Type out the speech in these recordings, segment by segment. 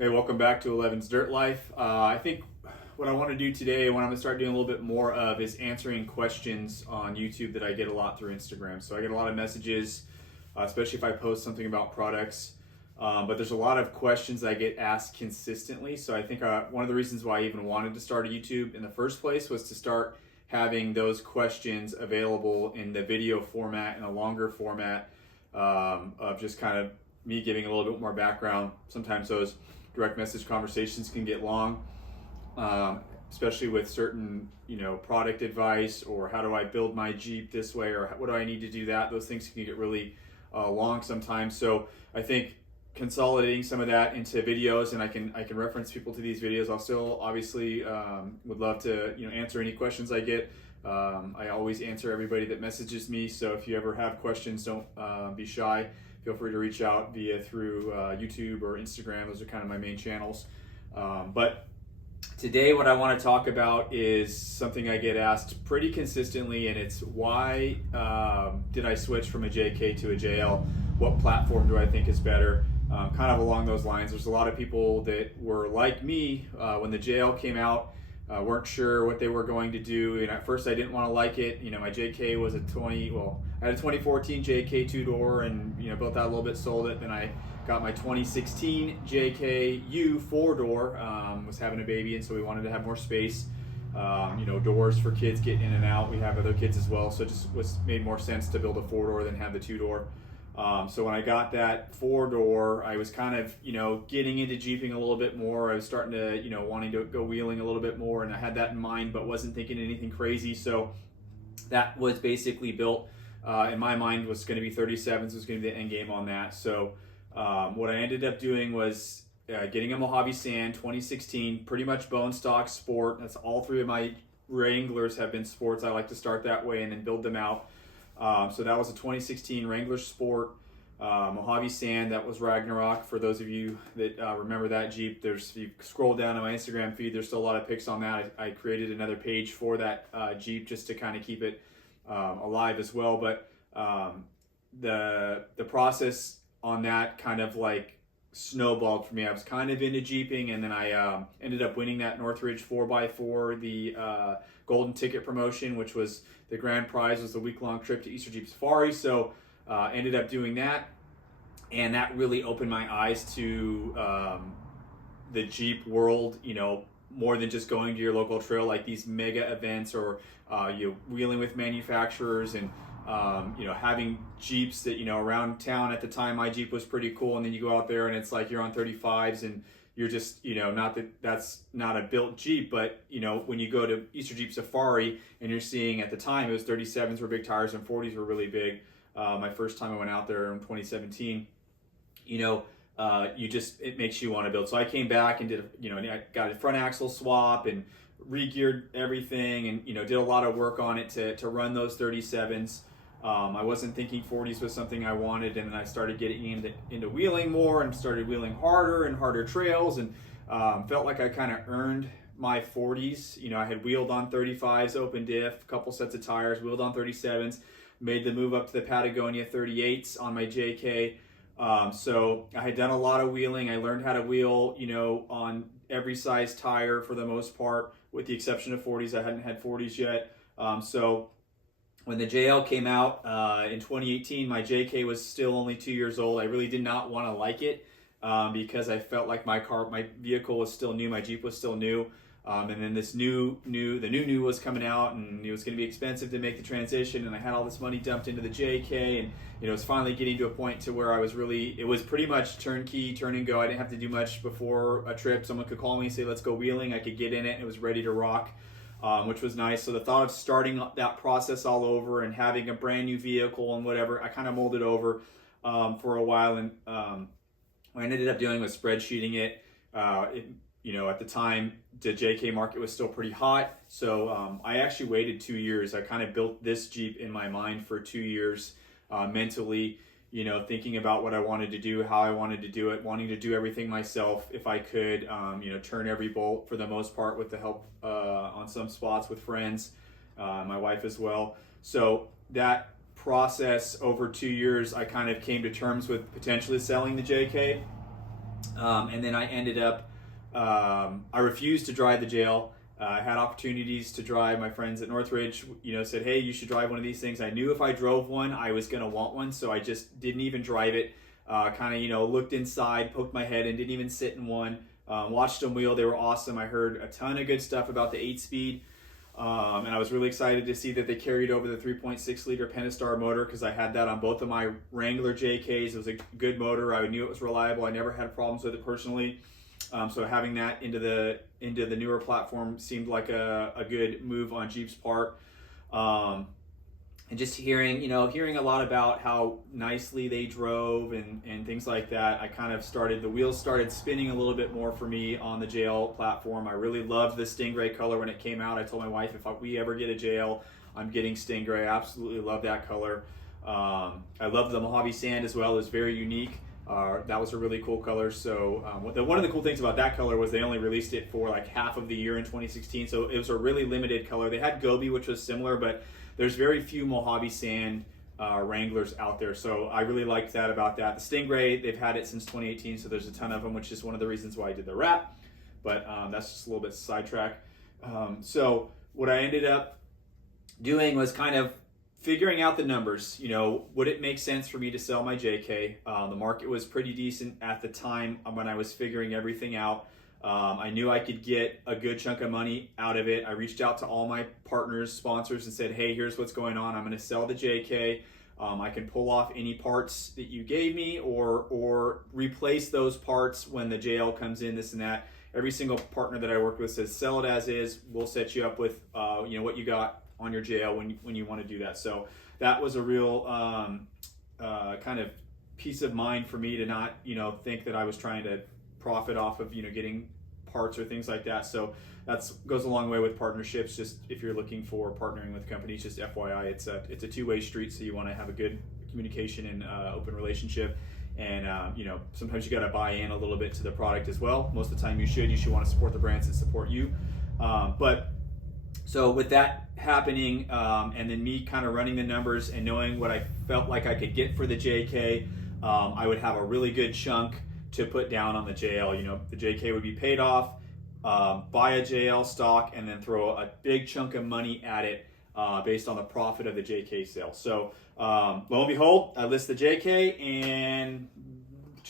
Hey, welcome back to 11's Dirt Life. I think what I want to do today, what I'm going to start doing a little bit more of, is answering questions on YouTube that I get a lot through Instagram. So I get a lot of messages, especially if I post something about products. But there's a lot of questions that I get asked consistently. So I think one of the reasons why I even wanted to start a YouTube in the first place was to start having those questions available in the video format, in a longer format, of just kind of me giving a little bit more background. Sometimes those direct message conversations can get long, especially with certain, product advice, or how do I build my Jeep this way, or what do I need to do that. Those things can get really long sometimes. So I think consolidating some of that into videos, and I can reference people to these videos. I'll still obviously would love to answer any questions I get. I always answer everybody that messages me. So if you ever have questions, don't be shy. Feel free to reach out through YouTube or Instagram. Those are kind of my main channels. But today what I want to talk about is something I get asked pretty consistently, and it's why did I switch from a JK to a JL? What platform do I think is better? Kind of along those lines. There's a lot of people that were like me when the JL came out, weren't sure what they were going to do. And at first I didn't want to like it. My JK was I had a 2014 JK two-door and built that a little bit, sold it. Then I got my 2016 JK four-door, was having a baby, and so we wanted to have more space. Doors for kids getting in and out. We have other kids as well, so it just made more sense to build a four-door than have the two-door. So when I got that four-door, I was kind of, getting into Jeeping a little bit more. I was starting to, wanting to go wheeling a little bit more, and I had that in mind, but wasn't thinking anything crazy. So that was basically built, in my mind, was going to be 37s, was going to be the end game on that. So what I ended up doing was getting a Mojave Sand 2016, pretty much bone stock sport. That's all three of my Wranglers have been sports. I like to start that way and then build them out. So that was a 2016 Wrangler Sport, Mojave Sand. That was Ragnarok. For those of you that remember that Jeep, if you scroll down on my Instagram feed, there's still a lot of pics on that. I created another page for that Jeep just to kind of keep it alive as well. But the process on that kind of like snowballed for me. I was kind of into Jeeping, and then I ended up winning that Northridge 4x4, the Golden Ticket promotion, which was the grand prize, was the week-long trip to Eastern Jeep Safari. So ended up doing that, and that really opened my eyes to the Jeep world, more than just going to your local trail, like these mega events, or wheeling with manufacturers, and having Jeeps that, around town. At the time, my Jeep was pretty cool, and then you go out there and it's like you're on 35s, and you're just, not that that's not a built Jeep, but, when you go to Eastern Jeep Safari and you're seeing, at the time, it was 37s were big tires and 40s were really big. My first time I went out there in 2017, it makes you want to build. So I came back and did, I got a front axle swap and re-geared everything, and, did a lot of work on it to run those 37s. I wasn't thinking 40s was something I wanted, and then I started getting into wheeling more and started wheeling harder and harder trails, and felt like I kind of earned my 40s. I had wheeled on 35s, open diff, a couple sets of tires, wheeled on 37s, made the move up to the Patagonia 38s on my JK. So I had done a lot of wheeling. I learned how to wheel, on every size tire for the most part, with the exception of 40s. I hadn't had 40s yet. So when the JL came out in 2018, my JK was still only 2 years old. I really did not want to like it because I felt like my vehicle was still new, my Jeep was still new. And then the new was coming out, and it was going to be expensive to make the transition, and I had all this money dumped into the JK, and it was finally getting to a point to where it was pretty much turnkey, turn and go. I didn't have to do much before a trip. Someone could call me and say, let's go wheeling. I could get in it, and it was ready to rock, which was nice. So the thought of starting that process all over and having a brand new vehicle and whatever, I kind of mulled it over for a while, and what I ended up doing was spreadsheeting it. At the time, the JK market was still pretty hot, so I actually waited 2 years. I kind of built this Jeep in my mind for 2 years, mentally, thinking about what I wanted to do, how I wanted to do it, wanting to do everything myself if I could, turn every bolt for the most part, with the help on some spots with friends, my wife as well. So that process over 2 years, I kind of came to terms with potentially selling the JK. And then I ended up, I refused to drive the JL. I had opportunities to drive. My friends at Northridge, said, hey, you should drive one of these things. I knew if I drove one, I was going to want one, so I just didn't even drive it. Looked inside, poked my head, and didn't even sit in one. Watched them wheel. They were awesome. I heard a ton of good stuff about the 8-speed. And I was really excited to see that they carried over the 3.6 liter Pentastar motor, because I had that on both of my Wrangler JKs. It was a good motor. I knew it was reliable. I never had problems with it personally. So having that into the newer platform seemed like a good move on Jeep's part. And just hearing a lot about how nicely they drove and things like that, I kind of the wheels started spinning a little bit more for me on the JL platform. I really loved the Stingray color when it came out. I told my wife, if we ever get a JL, I'm getting Stingray. I absolutely love that color. I love the Mojave Sand as well. It was very unique. That was a really cool color. So one of the cool things about that color was they only released it for like half of the year in 2016. So it was a really limited color. They had Gobi, which was similar, but there's very few Mojave Sand Wranglers out there. So I really liked that about that. The Stingray, they've had it since 2018, so there's a ton of them, which is one of the reasons why I did the wrap. But that's just a little bit sidetrack. So what I ended up doing was kind of figuring out the numbers. Would it make sense for me to sell my JK? The market was pretty decent at the time when I was figuring everything out. I knew I could get a good chunk of money out of it. I reached out to all my partners, sponsors, and said, hey, here's what's going on. I'm going to sell the JK. I can pull off any parts that you gave me or replace those parts when the JL comes in, this and that. Every single partner that I work with says, sell it as is. We'll set you up with what you got on your JL when you want to do that. So that was a real kind of peace of mind for me to not think that I was trying to profit off of getting parts or things like that. So that goes a long way with partnerships. Just if you're looking for partnering with companies, just FYI, it's a two-way street. So you want to have a good communication and open relationship. And sometimes you got to buy in a little bit to the product as well. Most of the time you should want to support the brands that support you. But so with that happening, and then me kind of running the numbers and knowing what I felt like I could get for the JK, I would have a really good chunk to put down on the JL. The JK would be paid off, buy a JL stock, and then throw a big chunk of money at it based on the profit of the JK sale. So lo and behold, I list the JK, and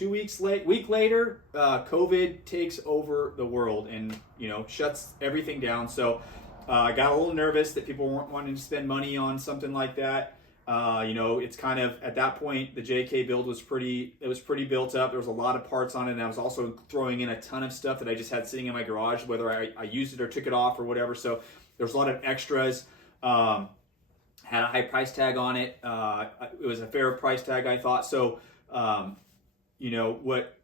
week later, COVID takes over the world and shuts everything down. So I got a little nervous that people weren't wanting to spend money on something like that. It's kind of, at that point, the JK build was pretty built up. There was a lot of parts on it, and I was also throwing in a ton of stuff that I just had sitting in my garage, whether I used it or took it off or whatever. So there was a lot of extras. Had a high price tag on it. It was a fair price tag, I thought. So, what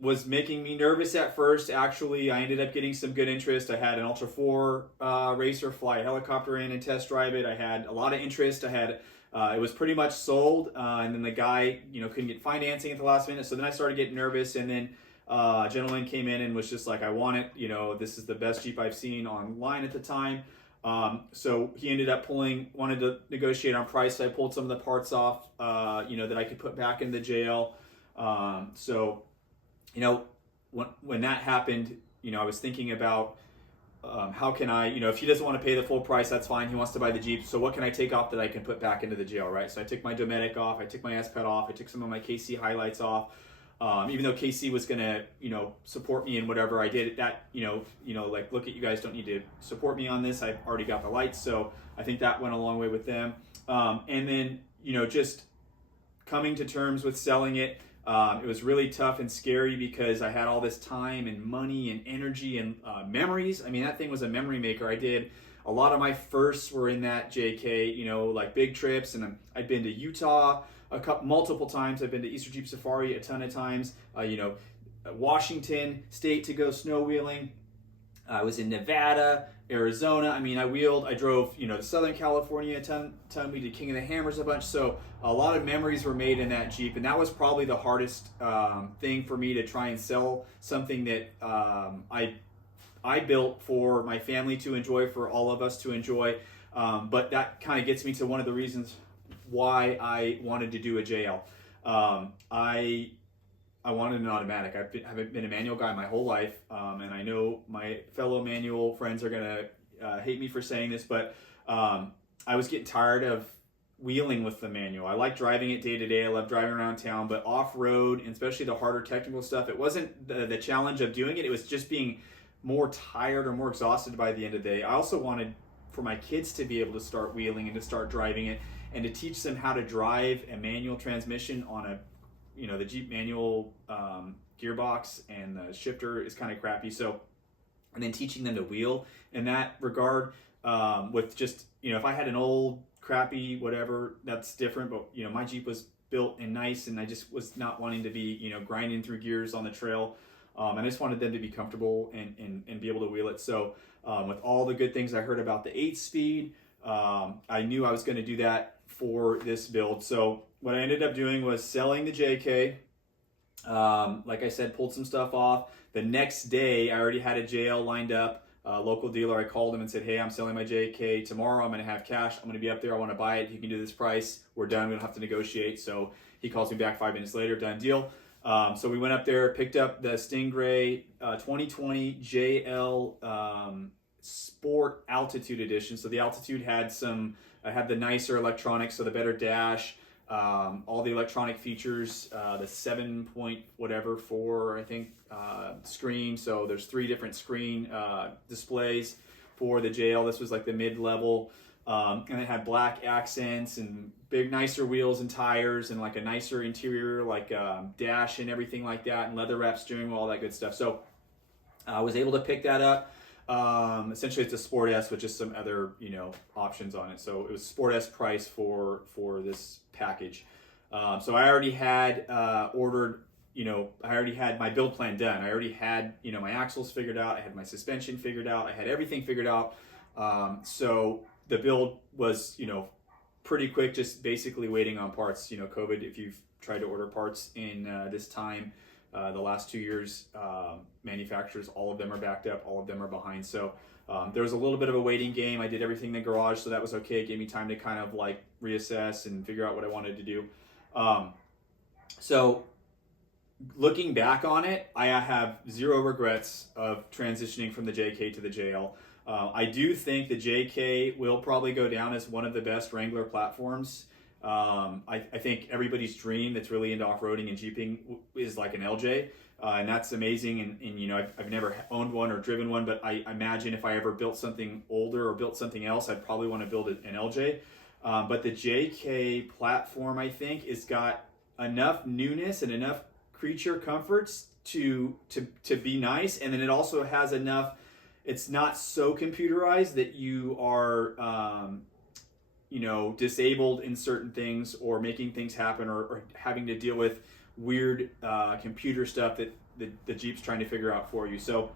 was making me nervous at first, actually, I ended up getting some good interest. I had an Ultra 4 racer fly a helicopter in and test drive it. I had a lot of interest. It was pretty much sold, and then the guy, couldn't get financing at the last minute. So then I started getting nervous, and then a gentleman came in and was just like, I want it. This is the best Jeep I've seen online at the time. So he ended up wanted to negotiate on price. So I pulled some of the parts off, that I could put back in the JL. When that happened, I was thinking about how can I, if he doesn't want to pay the full price, that's fine. He wants to buy the Jeep. So what can I take off that I can put back into the JL, right? So I took my Dometic off. I took my S-Ped off. I took some of my KC highlights off. Even though KC was going to, support me in whatever I did, that, like, look, at you guys don't need to support me on this. I've already got the lights. So I think that went a long way with them. And then, just coming to terms with selling it. It was really tough and scary because I had all this time and money and energy and memories. I mean, that thing was a memory maker. I did a lot of my firsts were in that JK, like big trips. And I'd been to Utah multiple times. I've been to Easter Jeep Safari a ton of times. Washington State to go snow wheeling. I was in Nevada, Arizona. I mean, I drove, to Southern California a ton. We did King of the Hammers a bunch. So a lot of memories were made in that Jeep. And that was probably the hardest thing for me, to try and sell something that I built for my family to enjoy, for all of us to enjoy. But that kind of gets me to one of the reasons why I wanted to do a JL. I I wanted an automatic. I've been a manual guy my whole life, and I know my fellow manual friends are gonna hate me for saying this, but I was getting tired of wheeling with the manual. I like driving it day to day. I love driving around town, but off road, and especially the harder technical stuff, it wasn't the challenge of doing it. It was just being more tired or more exhausted by the end of the day. I also wanted for my kids to be able to start wheeling and to start driving it, and to teach them how to drive a manual transmission on a, the Jeep manual gearbox, and the shifter is kind of crappy. So, and then teaching them to wheel in that regard, with just, if I had an old crappy whatever, that's different. But my Jeep was built and nice, and I just was not wanting to be grinding through gears on the trail. And I just wanted them to be comfortable and be able to wheel it. So with all the good things I heard about the 8-speed, I knew I was going to do that for this build. So what I ended up doing was selling the JK. Like I said, pulled some stuff off. The next day, I already had a JL lined up. Local dealer, I called him and said, hey, I'm selling my JK tomorrow. I'm going to have cash. I'm going to be up there. I want to buy it. You can do this price. We're done. We don't have to negotiate. So he calls me back 5 minutes later. Done deal. So we went up there, picked up the Stingray 2020 JL Sport Altitude Edition. So the Altitude had had the nicer electronics, so the better dash, all the electronic features, the 7.4, I think, screen. So there's 3 different screen displays for the JL. This was like the mid-level, and it had black accents and big, nicer wheels and tires, and like a nicer interior, like dash and everything like that, and leather wrap steering wheel, all that good stuff. So I was able to pick that up. Essentially it's a Sport S with just some other, options on it. So it was Sport S price for this package. So I already had ordered, I already had my build plan done. I already had, my axles figured out. I had my suspension figured out. I had everything figured out. So the build was, pretty quick, just basically waiting on parts. COVID, if you've tried to order parts in this time, the last 2 years, manufacturers, all of them are backed up, all of them are behind. So there was a little bit of a waiting game. I did everything in the garage, so that was okay. It gave me time to kind of like reassess and figure out what I wanted to do. So looking back on it, I have zero regrets of transitioning from the JK to the JL. I do think the JK will probably go down as one of the best Wrangler platforms. I think everybody's dream that's really into off-roading and jeeping is like an LJ, and that's amazing. And I've never owned one or driven one, but I imagine if I ever built something older or built something else, I'd probably want to build an LJ. But the JK platform, I think, has got enough newness and enough creature comforts to be nice, and then it also has enough. It's not so computerized that you are disabled in certain things or making things happen or having to deal with weird computer stuff that the Jeep's trying to figure out for you. So,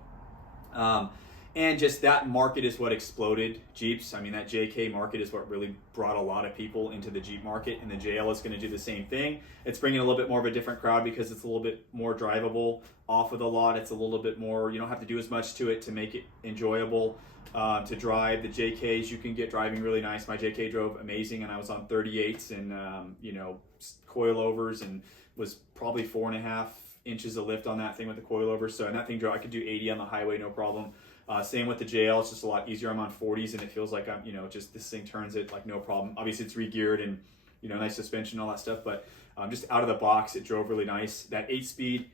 and just that market is what exploded Jeeps. I mean, that JK market is what really brought a lot of people into the Jeep market, and the JL is going to do the same thing. It's bringing a little bit more of a different crowd because it's a little bit more drivable off of the lot. It's a little bit more, you don't have to do as much to it to make it enjoyable to drive. The JKs, you can get driving really nice. My JK drove amazing, and I was on 38s and, coilovers, and was probably 4.5 inches of lift on that thing with the coilover. So, and that thing drove, I could do 80 on the highway, no problem. Same with the JL, it's just a lot easier. I'm on 40s and it feels like I'm, just this thing turns it like no problem. Obviously it's re-geared and, nice suspension and all that stuff, but just out of the box, it drove really nice. That 8-speed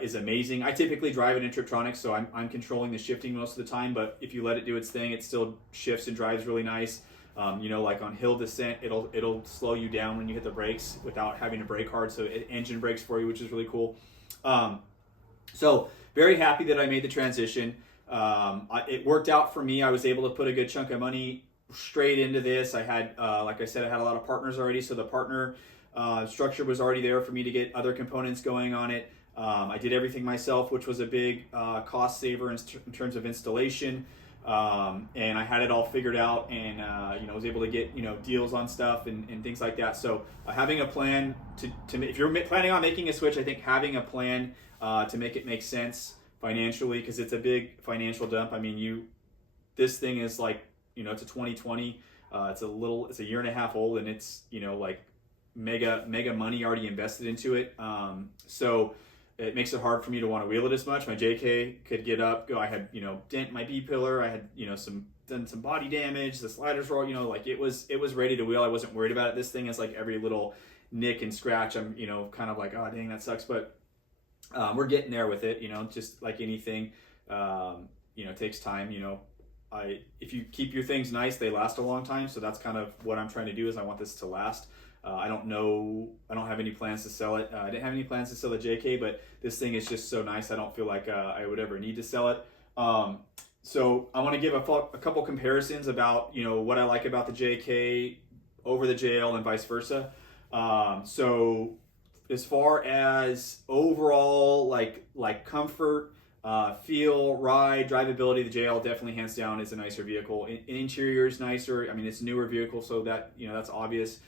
is amazing. I typically drive it in Triptronics, so I'm controlling the shifting most of the time, but if you let it do its thing, it still shifts and drives really nice. Like on hill descent, it'll slow you down when you hit the brakes without having to brake hard, so it engine brakes for you, which is really cool. So very happy that I made the transition. It worked out for me. I was able to put a good chunk of money straight into this. I had, like I said, I had a lot of partners already, so the partner structure was already there for me to get other components going on it. I did everything myself, which was a big cost saver in terms of installation. And I had it all figured out, and was able to get deals on stuff and things like that. So having a plan to if you're planning on making a switch, I think having a plan to make it make sense financially, because it's a big financial dump. I mean, this thing is like it's a 2020. It's a year and a half old, and it's like mega money already invested into it. So it makes it hard for me to want to wheel it as much. My JK could get up, go. I had, dent my B pillar. I had, done some body damage. The sliders were, like it was ready to wheel. I wasn't worried about it. This thing is like every little nick and scratch. I'm, kind of like, oh dang, that sucks. But we're getting there with it. Just like anything, it takes time. If you keep your things nice, they last a long time. So that's kind of what I'm trying to do. Is I want this to last. I don't have any plans to sell it. I didn't have any plans to sell the JK, but this thing is just so nice. I don't feel like I would ever need to sell it. So I want to give a couple comparisons about, what I like about the JK over the JL and vice versa. So as far as overall, like comfort, feel, ride, drivability, the JL definitely hands down is a nicer vehicle. Interior is nicer. I mean, it's a newer vehicle, so that, that's obvious.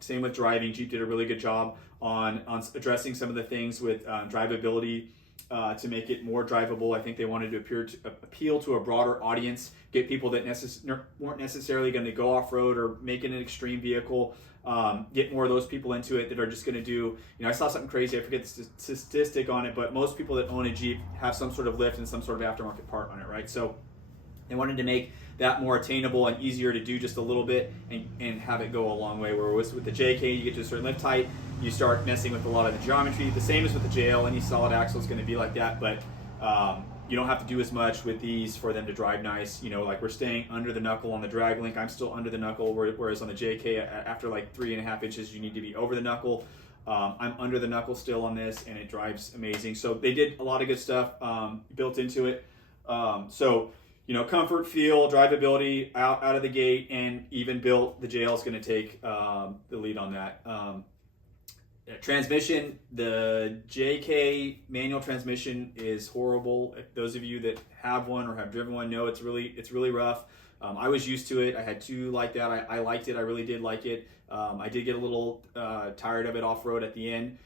Same with driving. Jeep did a really good job on addressing some of the things with drivability to make it more drivable. I think they wanted to appeal to a broader audience, get people that weren't necessarily going to go off-road or make it an extreme vehicle, get more of those people into it that are just going to do, I saw something crazy, I forget the statistic on it, but most people that own a Jeep have some sort of lift and some sort of aftermarket part on it, right? So they wanted to make that more attainable and easier to do just a little bit and have it go a long way. Whereas with the JK, you get to a certain lift height, you start messing with a lot of the geometry. The same as with the JL, any solid axle is going to be like that, but you don't have to do as much with these for them to drive nice. Like we're staying under the knuckle on the drag link. I'm still under the knuckle, whereas on the JK, after like 3.5 inches, you need to be over the knuckle. I'm under the knuckle still on this, and it drives amazing. So they did a lot of good stuff built into it. Comfort, feel, drivability out of the gate, and even built, the JL is going to take the lead on that. Transmission, the JK manual transmission is horrible. If those of you that have one or have driven one know it's really rough. I was used to it. I had two like that. I liked it. I really did like it. I did get a little tired of it off-road at the end.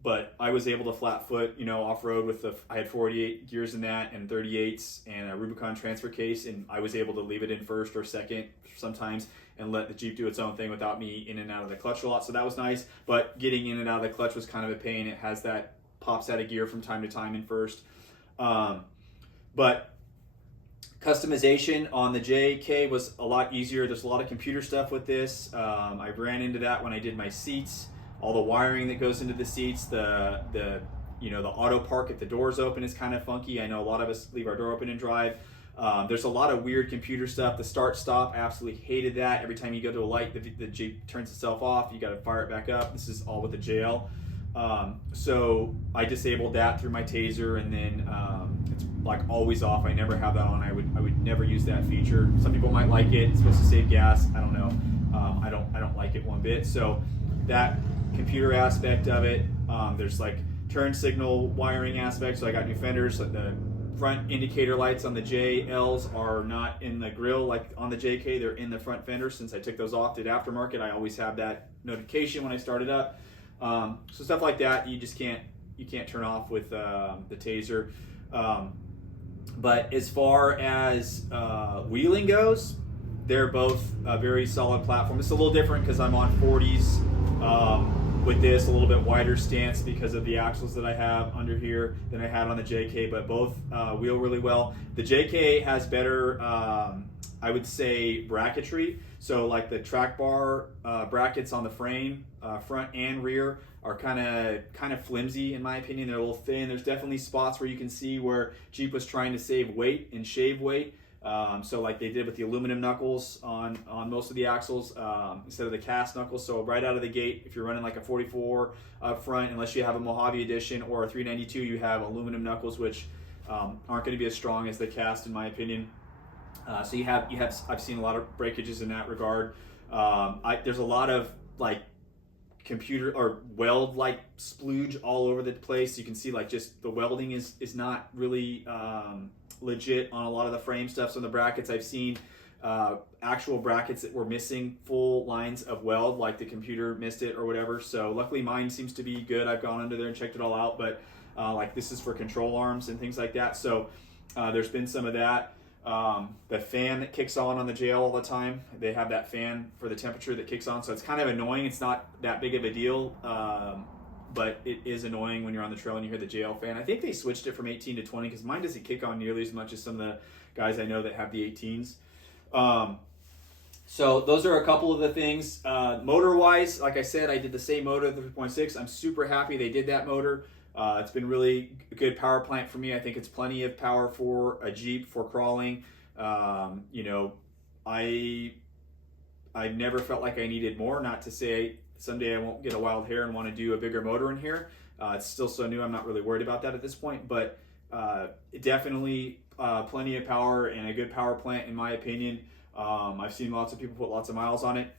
But I was able to flat foot, off-road with I had 48 gears in that and 38s and a Rubicon transfer case, and I was able to leave it in first or second sometimes and let the Jeep do its own thing without me in and out of the clutch a lot. So that was nice, but getting in and out of the clutch was kind of a pain. It has that pops out of gear from time to time in first. But customization on the JK was a lot easier. There's a lot of computer stuff with this. I ran into that when I did my seats. All the wiring that goes into the seats, the auto park if the door's open is kind of funky. I know a lot of us leave our door open and drive. There's a lot of weird computer stuff. The start stop, absolutely hated that. Every time you go to a light, the Jeep turns itself off. You got to fire it back up. This is all with the JL. So I disabled that through my taser, and then it's like always off. I never have that on. I would never use that feature. Some people might like it. It's supposed to save gas. I don't know. I don't like it one bit. So that computer aspect of it, there's like turn signal wiring aspect. So I got new fenders. The front indicator lights on the JLs are not in the grill like on the JK. They're in the front fender. Since I took those off, did aftermarket, I always have that notification when I start it up. So stuff like that you just can't turn off with the taser. But as far as wheeling goes, they're both a very solid platform. It's a little different because I'm on 40s with this, a little bit wider stance because of the axles that I have under here than I had on the JK, but both wheel really well. The JK has better, I would say, bracketry. So like the track bar brackets on the frame, front and rear, are kind of flimsy in my opinion. They're a little thin. There's definitely spots where you can see where Jeep was trying to save weight and shave weight. So like they did with the aluminum knuckles on most of the axles instead of the cast knuckles. So right out of the gate, if you're running like a 44 up front, unless you have a Mojave Edition or a 392, you have aluminum knuckles, which aren't going to be as strong as the cast in my opinion. So you have I've seen a lot of breakages in that regard. There's a lot of like computer or weld like splooge all over the place. You can see like just the welding is not really legit on a lot of the frame stuff. So in the brackets, I've seen actual brackets that were missing full lines of weld, like the computer missed it or whatever. So luckily mine seems to be good. I've gone under there and checked it all out, but like this is for control arms and things like that. So there's been some of that. The fan that kicks on the JL all the time, they have that fan for the temperature that kicks on, so it's kind of annoying. It's not that big of a deal but it is annoying when you're on the trail and you hear the JL fan. I think they switched it from 18 to 20 because mine doesn't kick on nearly as much as some of the guys I know that have the 18s. So those are a couple of the things. Motor-wise, like I said, I did the same motor, the 3.6. I'm super happy they did that motor. It's been really a good power plant for me. I think it's plenty of power for a Jeep for crawling. You know, I've never felt like I needed more. Not to say someday I won't get a wild hair and want to do a bigger motor in here. It's still so new, I'm not really worried about that at this point, but definitely plenty of power and a good power plant in my opinion. I've seen lots of people put lots of miles on it.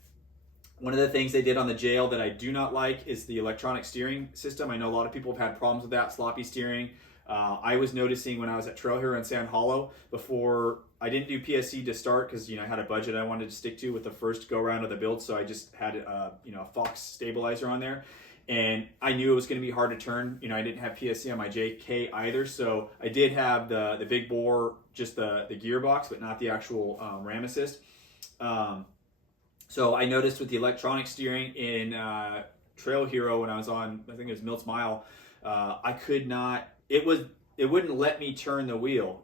One of the things they did on the JL that I do not like is the electronic steering system. I know a lot of people have had problems with that, sloppy steering. I was noticing when I was at Trail Hero in Sand Hollow, before I didn't do PSC to start because I had a budget I wanted to stick to with the first go around of the build, so I just had a Fox stabilizer on there, and I knew it was going to be hard to turn. I didn't have PSC on my JK either, so I did have the big bore, just the gearbox, but not the actual ram assist. So I noticed with the electronic steering in Trail Hero when I was on, I think it was Milt's Mile, I could not. It wouldn't let me turn the wheel.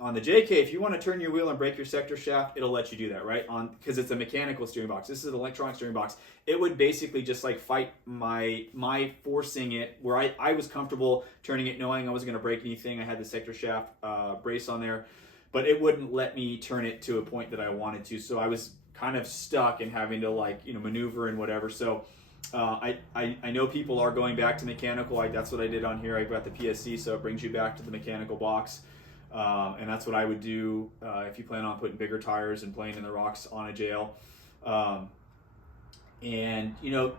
On the JK, if you want to turn your wheel and break your sector shaft, it'll let you do that, right? Because it's a mechanical steering box. This is an electronic steering box. It would basically just like fight my forcing it, where I was comfortable turning it knowing I wasn't going to break anything. I had the sector shaft brace on there, but it wouldn't let me turn it to a point that I wanted to. So I was kind of stuck and having to maneuver and whatever. So I know people are going back to mechanical. That's what I did on here. I got the PSC, so it brings you back to the mechanical box. And that's what I would do if you plan on putting bigger tires and playing in the rocks on a JL. And the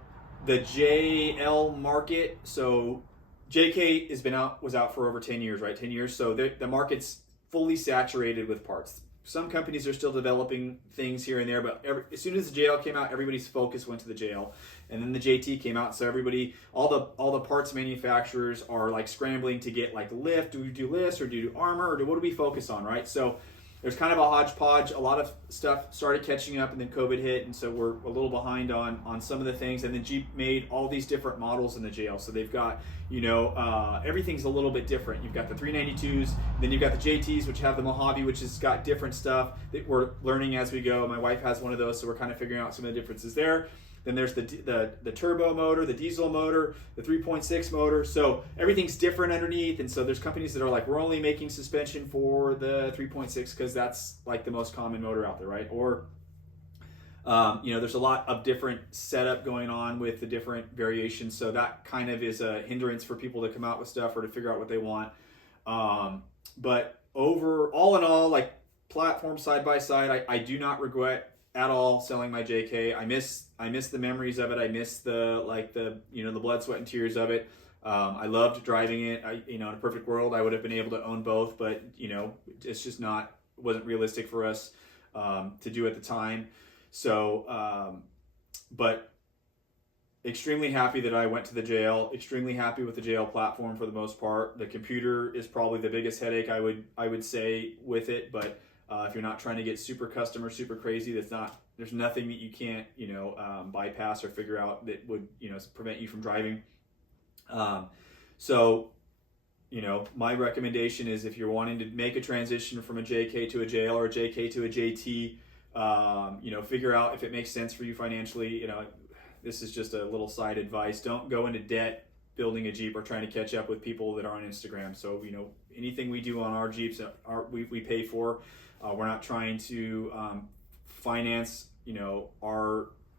JL market, so JK was out for over 10 years, right? 10 years. So the market's fully saturated with parts. Some companies are still developing things here and there, but as soon as the JL came out, everybody's focus went to the JL, and then the JT came out. So everybody, all the parts manufacturers are scrambling to get lift. Do we do lifts or do armor, or what do we focus on, right? So there's kind of a hodgepodge. A lot of stuff started catching up, and then COVID hit, and so we're a little behind on some of the things. And then Jeep made all these different models in the JL, so they've got everything's a little bit different. You've got the 392s, then you've got the JTs, which have the Mojave, which has got different stuff that we're learning as we go. My wife has one of those, so we're kind of figuring out some of the differences there. Then there's the turbo motor, the diesel motor, the 3.6 motor. So everything's different underneath. And so there's companies that are we're only making suspension for the 3.6 because that's the most common motor out there, right? Or, there's a lot of different setup going on with the different variations. So that kind of is a hindrance for people to come out with stuff or to figure out what they want. But all in all, platform side by side, I do not regret at all selling my JK. I miss the memories of it. I miss the blood, sweat, and tears of it. I loved driving it. In a perfect world, I would have been able to own both, but it's just wasn't realistic for us to do at the time. So, but extremely happy that I went to the JL. Extremely happy with the JL platform for the most part. The computer is probably the biggest headache I would say with it, but if you're not trying to get super custom or super crazy, there's nothing that you can't bypass or figure out that would prevent you from driving. So my recommendation is, if you're wanting to make a transition from a JK to a JL or a JK to a JT, figure out if it makes sense for you financially. This is just a little side advice. Don't go into debt building a Jeep or trying to catch up with people that are on Instagram. So anything we do on our Jeeps, we pay for. We're not trying to finance,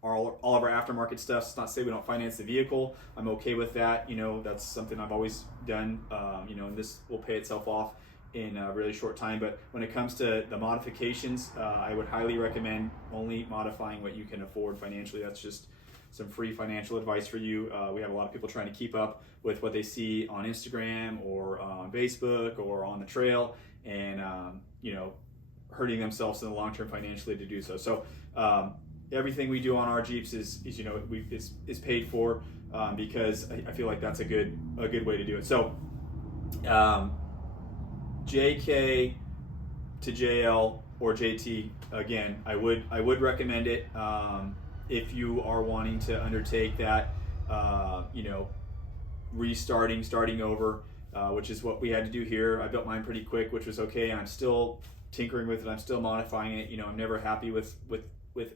all of our aftermarket stuff. It's not to say we don't finance the vehicle. I'm okay with that. That's something I've always done. And this will pay itself off in a really short time. But when it comes to the modifications, I would highly recommend only modifying what you can afford financially. That's just some free financial advice for you. We have a lot of people trying to keep up with what they see on Instagram or on Facebook or on the trail, and hurting themselves in the long term financially to do so. So everything we do on our Jeeps is paid for because I feel like that's a good way to do it. So JK to JL or JT, again, I would recommend it if you are wanting to undertake that starting over, which is what we had to do here. I built mine pretty quick, which was okay, and I'm still tinkering with it. I'm still modifying it. I'm never happy with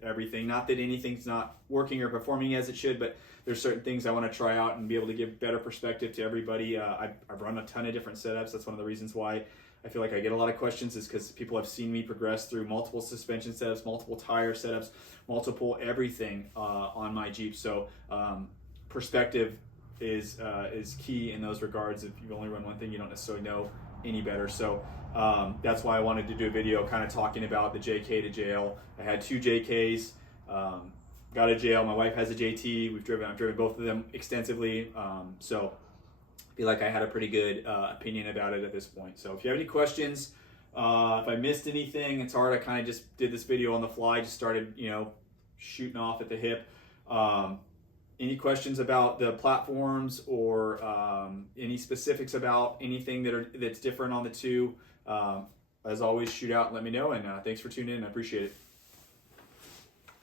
everything. Not that anything's not working or performing as it should, but there's certain things I want to try out and be able to give better perspective to everybody. I've run a ton of different setups. That's one of the reasons why I feel like I get a lot of questions, is because people have seen me progress through multiple suspension setups, multiple tire setups, multiple everything on my Jeep. So perspective is key in those regards. If you only run one thing, you don't necessarily know any better. So that's why I wanted to do a video kind of talking about the JK to JL. I had 2 JKs, got a JL. My wife has a JT. I've driven both of them extensively. So I feel like I had a pretty good opinion about it at this point. So if you have any questions, if I missed anything, it's hard. I kind of just did this video on the fly, just started, shooting off at the hip. Any questions about the platforms or any specifics about anything that's different on the two, as always, shoot out and let me know. And thanks for tuning in. I appreciate it.